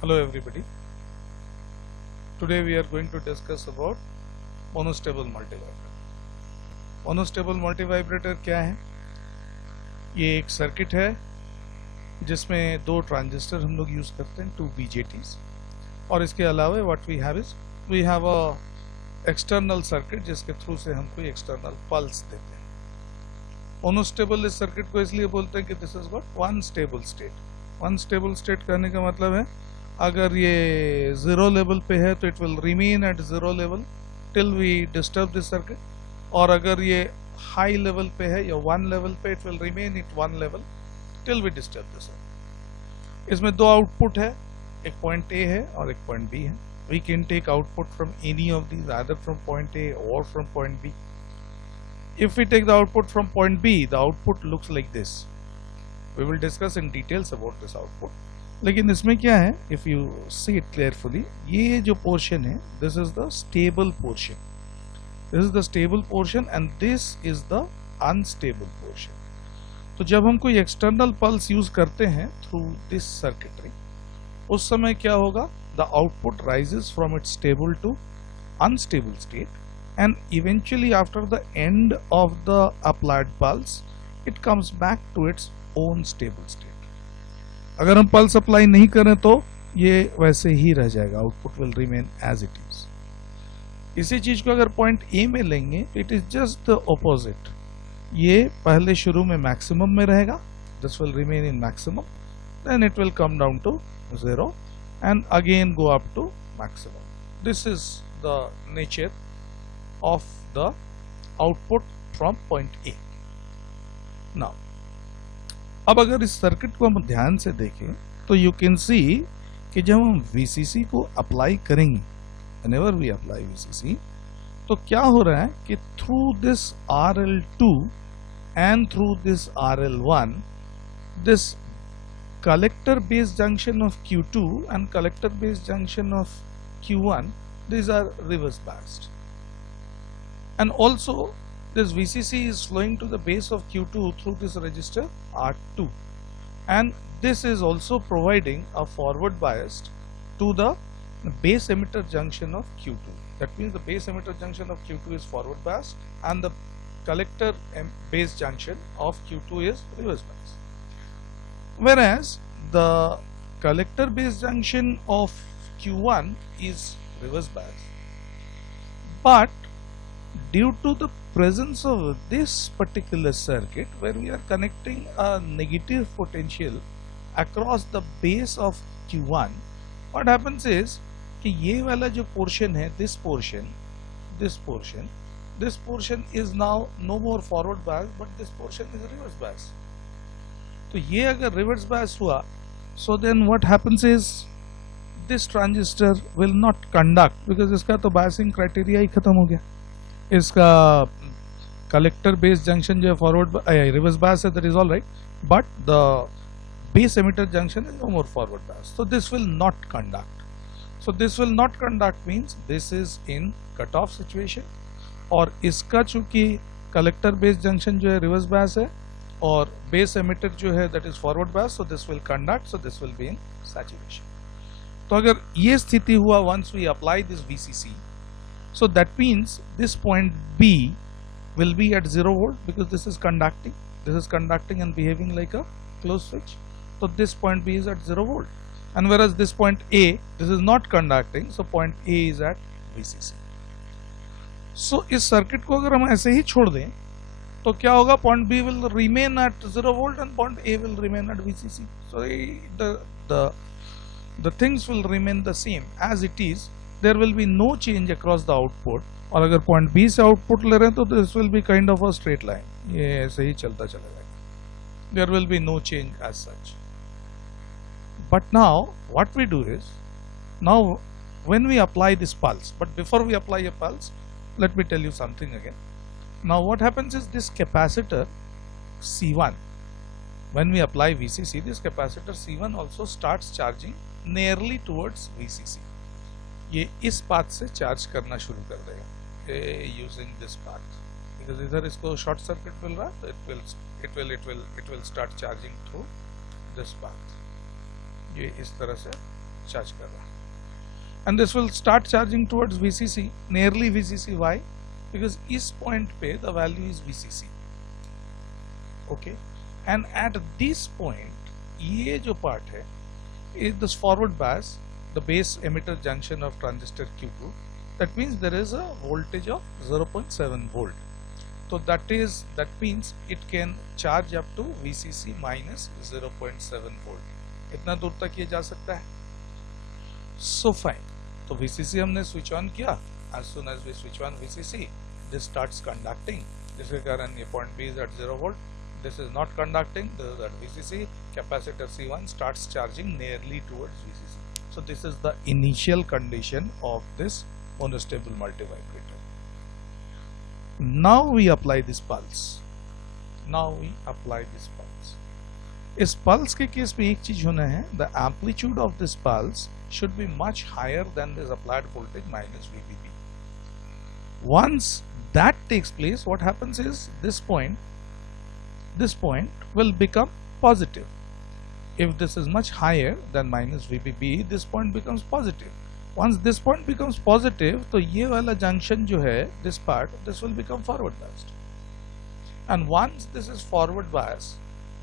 Hello everybody. Today we are going to discuss about monostable multivibrator. Monostable multivibrator क्या है? ये एक circuit है जिसमें दो ट्रांजिस्टर हम लोग यूज करते हैं, 2 BJTs, और इसके अलावा what we have is we have a external circuit जिसके थ्रू से हम कोई एक्सटर्नल पल्स देते हैं. मोनोस्टेबल इस सर्किट को इसलिए बोलते हैं कि this is got one stable state. One stable state कहने का मतलब है अगर ये जीरो लेवल पे है तो it will remain at zero level till we disturb this circuit, और अगर ये हाई लेवल पे है या वन लेवल पे it will remain it one level till we disturb this circuit. इसमें दो आउटपुट है, एक पॉइंट ए है और एक पॉइंट बी है. We can take output from any of these, either from point A और from point B. If we take the output from point B, the output looks like this. We will discuss in details about this output. लेकिन इसमें क्या है, if you see it carefully, ये जो portion है, this is the stable portion. This is the stable portion and this is the unstable portion. तो जब हम कोई external pulse use करते हैं through this circuitry, उस समय क्या होगा? The output rises from its stable to unstable state. And eventually after the end of the applied pulse it comes back to its own stable state. अगर हम pulse apply नहीं करें तो ये वैसे ही रह जाएगा, output will remain as it is. इसी चीज को अगर पॉइंट ए में लेंगे it is just the opposite. ये पहले शुरू में मैक्सिमम में रहेगा, this will remain in maximum, then it will come down to zero and again go up to maximum. This is the nature of the output from point A. Now, अब अगर इस circuit को हम ध्यान से देखें तो you can see कि जब हम VCC को अप्लाई करेंगे, whenever we apply VCC, तो क्या हो रहा है कि through this RL2 and through this RL1, this collector base junction of Q2 and collector base junction of Q1, these are reverse biased. And also this VCC is flowing to the base of Q2 through this resistor R2, and this is also providing a forward bias to the base emitter junction of Q2. That means the base emitter junction of Q2 is forward biased and the collector base junction of Q2 is reverse biased. Whereas the collector base junction of Q1 is reverse biased, but due to the presence of this particular circuit where we are connecting a negative potential across the base of Q1, what happens is कि ये वाला जो portion है, this portion is now no more forward bias, but this portion is reverse bias. तो ये अगर reverse bias हुआ, so then what happens is this transistor will not conduct, because इसका तो biasing criteria ही खत्म हो गया. इसका कलेक्टर बेस जंक्शन जो है फॉरवर्ड रिवर्स बायस है, that is all right, but the base emitter junction is no more forward bias, so this will not conduct. So this will not conduct means this is in cut off situation, और इसका चूंकि collector base junction जो है reverse bias है और base emitter जो है that is forward bias, so this will conduct, so this will be in saturation. तो अगर ये स्थिति हुआ once we apply this VCC, so that means this point B will be at 0 volt because this is conducting and behaving like a closed switch. So this point B is at 0 volt, and whereas this point A, this is not conducting, so point A is at VCC. So इस circuit को अगर हम ऐसे ही छोड़ दें तो क्या होगा, point B will remain at 0 volt and point A will remain at VCC. So the things will remain the same as it is. There will be no change across the output. और अगर point B से output ले रहे हैं तो this will be kind of a straight line, ये ऐसे ही चलता चला जाएगा. There will be no change as such. But now what we do is, now when we apply this pulse, but before we apply a pulse, let me tell you something again. Now what happens is this capacitor C1, when we apply VCC, this capacitor C1 also starts charging nearly towards VCC. ये इस path से charge करना शुरू कर देगा using this path, because इधर इसको short circuit मिल रहा है, तो it will start charging through this path. ये इस तरह से चार्ज कर रहा है, and this will start charging towards VCC, nearly VCC. Why? Because इस point पे the value is VCC. Okay, and at this point ये जो part है is this forward bias, the base emitter junction of transistor Q2. That means there is a voltage of 0.7 volt. So that means it can charge up to VCC minus 0.7 volt. इतना दूर तक ये जा सकता है. So fine. तो VCC हमने switch on किया. As soon as we switch on VCC, this starts conducting. जिसके कारण ये point B is at 0 volt. This is not conducting. This is at VCC. Capacitor C1 starts charging nearly towards VCC. So this is the initial condition of this monostable multivibrator. Now we apply this pulse. इस pulse के case में एक चीज होना है, the amplitude of this pulse should be much higher than this applied voltage minus VBB. Once that takes place, what happens is this point will become positive. If this is much higher than minus VBB, this point becomes positive. Once this point becomes positive, तो ये वाला junction जो है, this part, this will become forward biased. And once this is forward biased,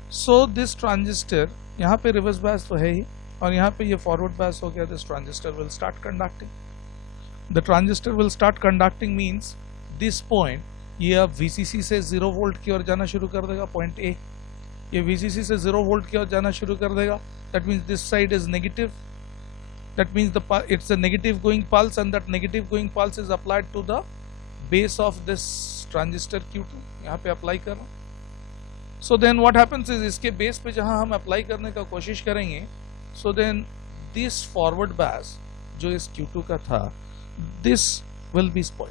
so this transistor, यहाँ पे reverse bias तो है ही, और यहाँ पे ये forward bias हो गया, this transistor will start conducting. The transistor will start conducting means this point, ये अब VCC से 0 volt की ओर जाना शुरू कर देगा, point A. ये VCC से 0 volt की ओर जाना शुरू कर देगा. That means this side is negative. That means it's a negative going pulse, and that negative going pulse is applied to the base of this transistor Q2. यहाँ पे apply कर रहा हूँ. So then what happens is इसके base पे जहाँ हम apply करने का कोशिश करेंगे, so then this forward bias जो इस Q2 का था, this will be spoiled.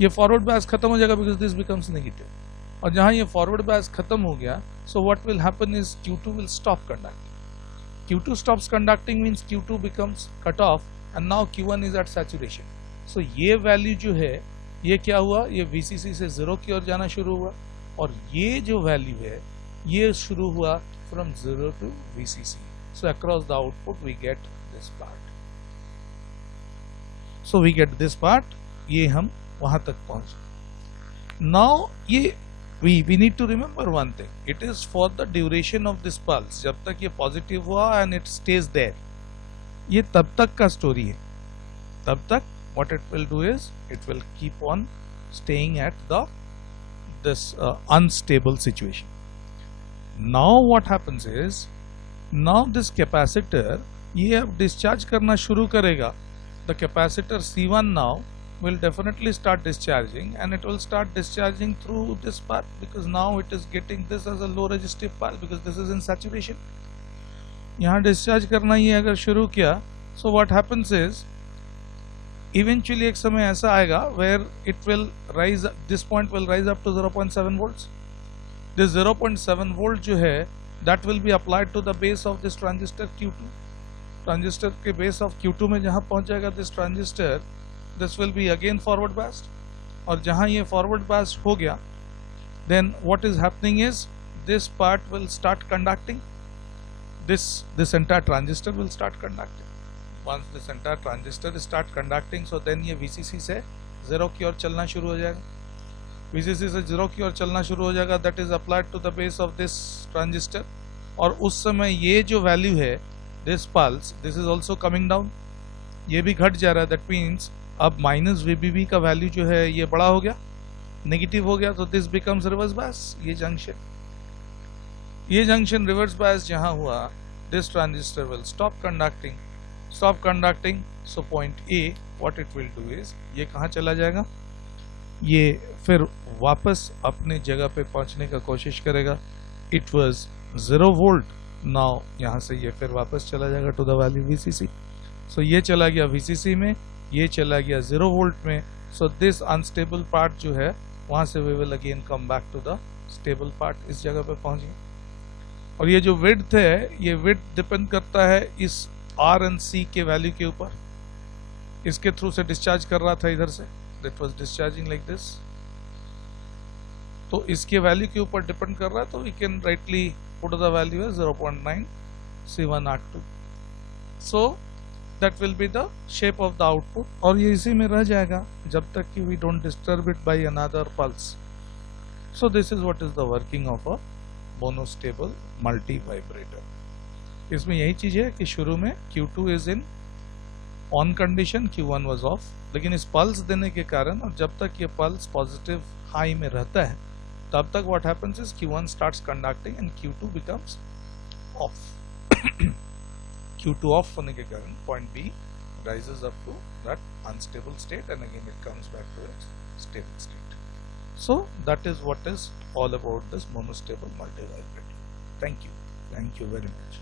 ये forward bias खत्म हो जाएगा because this becomes negative. और जहाँ ये forward bias खत्म हो गया, so what will happen is Q2 will stop conducting. Q2 stops conducting means Q2 becomes cut off, and now Q1 is at saturation. So ये value जो है, ये क्या हुआ, ये VCC से 0 की ओर जाना शुरू हुआ, और ये जो value है, ये शुरू हुआ from 0 to VCC. So across the output we get this part. So we get this part, ये हम वहाँ तक पहुँच. Now ये we need to remember one thing. It is for the duration of this pulse. जब तक ये positive हुआ and it stays there. ये तब तक का story है. तब तक what it will do is it will keep on staying at this unstable situation. Now what happens is, now this capacitor ये अब discharge करना शुरू करेगा. The capacitor C1 now will definitely start discharging, and it will start discharging through this part, because now it is getting this as a low resistive part because this is in saturation. यहाँ discharge करना ये अगर शुरू किया, so what happens is eventually एक समय ऐसा आएगा where it will rise, this point will rise up to 0.7 volts. This 0.7 volt जो है, that will be applied to the base of this transistor Q2. Transistor के base of Q2 में जहाँ पहुँच जाएगा this transistor, this will be again forward biased, और जहाँ ये forward biased हो गया, then what is happening is this part will start conducting. This entire transistor will start conducting. Once this entire transistor start conducting, so then ये VCC से 0 की ओर चलना शुरू हो जाएगा. VCC से 0 की ओर चलना शुरू हो जाएगा, that is applied to the base of this transistor, और उस समय ये जो value है, this pulse, this is also coming down. ये भी घट जा रहा है. That means अब माइनस VBB का वैल्यू जो है ये बड़ा हो गया, नेगेटिव हो गया, तो दिस बिकम्स रिवर्स बायस. ये जंक्शन रिवर्स बायस जहाँ हुआ, this transistor will stop conducting. So point A what it will do is, ये कहाँ चला जाएगा, ये फिर वापस अपने जगह पे पहुँचने का कोशिश करेगा. इट वाज 0 वोल्ट, नाउ यहाँ से ये फिर वापस चला जाएगा टू द वैल्यू VCC. सो ये चला गया VCC में, ये चला गया 0 वोल्ट में. सो दिस अनस्टेबल पार्ट जो है, वहाँ से we will again come back to the stable part. इस जगह पे पहुँच गए. और ये जो विड्थ है, ये विड्थ डिपेंड करता है इस R and C के वैल्यू के ऊपर. इसके थ्रू से डिस्चार्ज कर रहा था इधर से, that was discharging like this. तो इसके वैल्यू के ऊपर डिपेंड कर रहा है, तो we can rightly put the value है 0.9 C1R2. So that will be the shape of the output, और ये इसी में रह जाएगा जब तक कि we don't disturb it by another pulse. So this is what is the working of a monostable multivibrator. इसमें यही चीज है कि शुरू में Q2 is in on condition, Q1 was off, लेकिन इस पल्स देने के कारण और जब तक ये पल्स पॉजिटिव हाई में रहता है तब तक what happens is Q1 starts conducting and Q2 becomes off. Q2 off होने के कारण point B rises up to that unstable state and again it comes back to its stable state. So that is what is all about this monostable multivibrator. Thank you very much.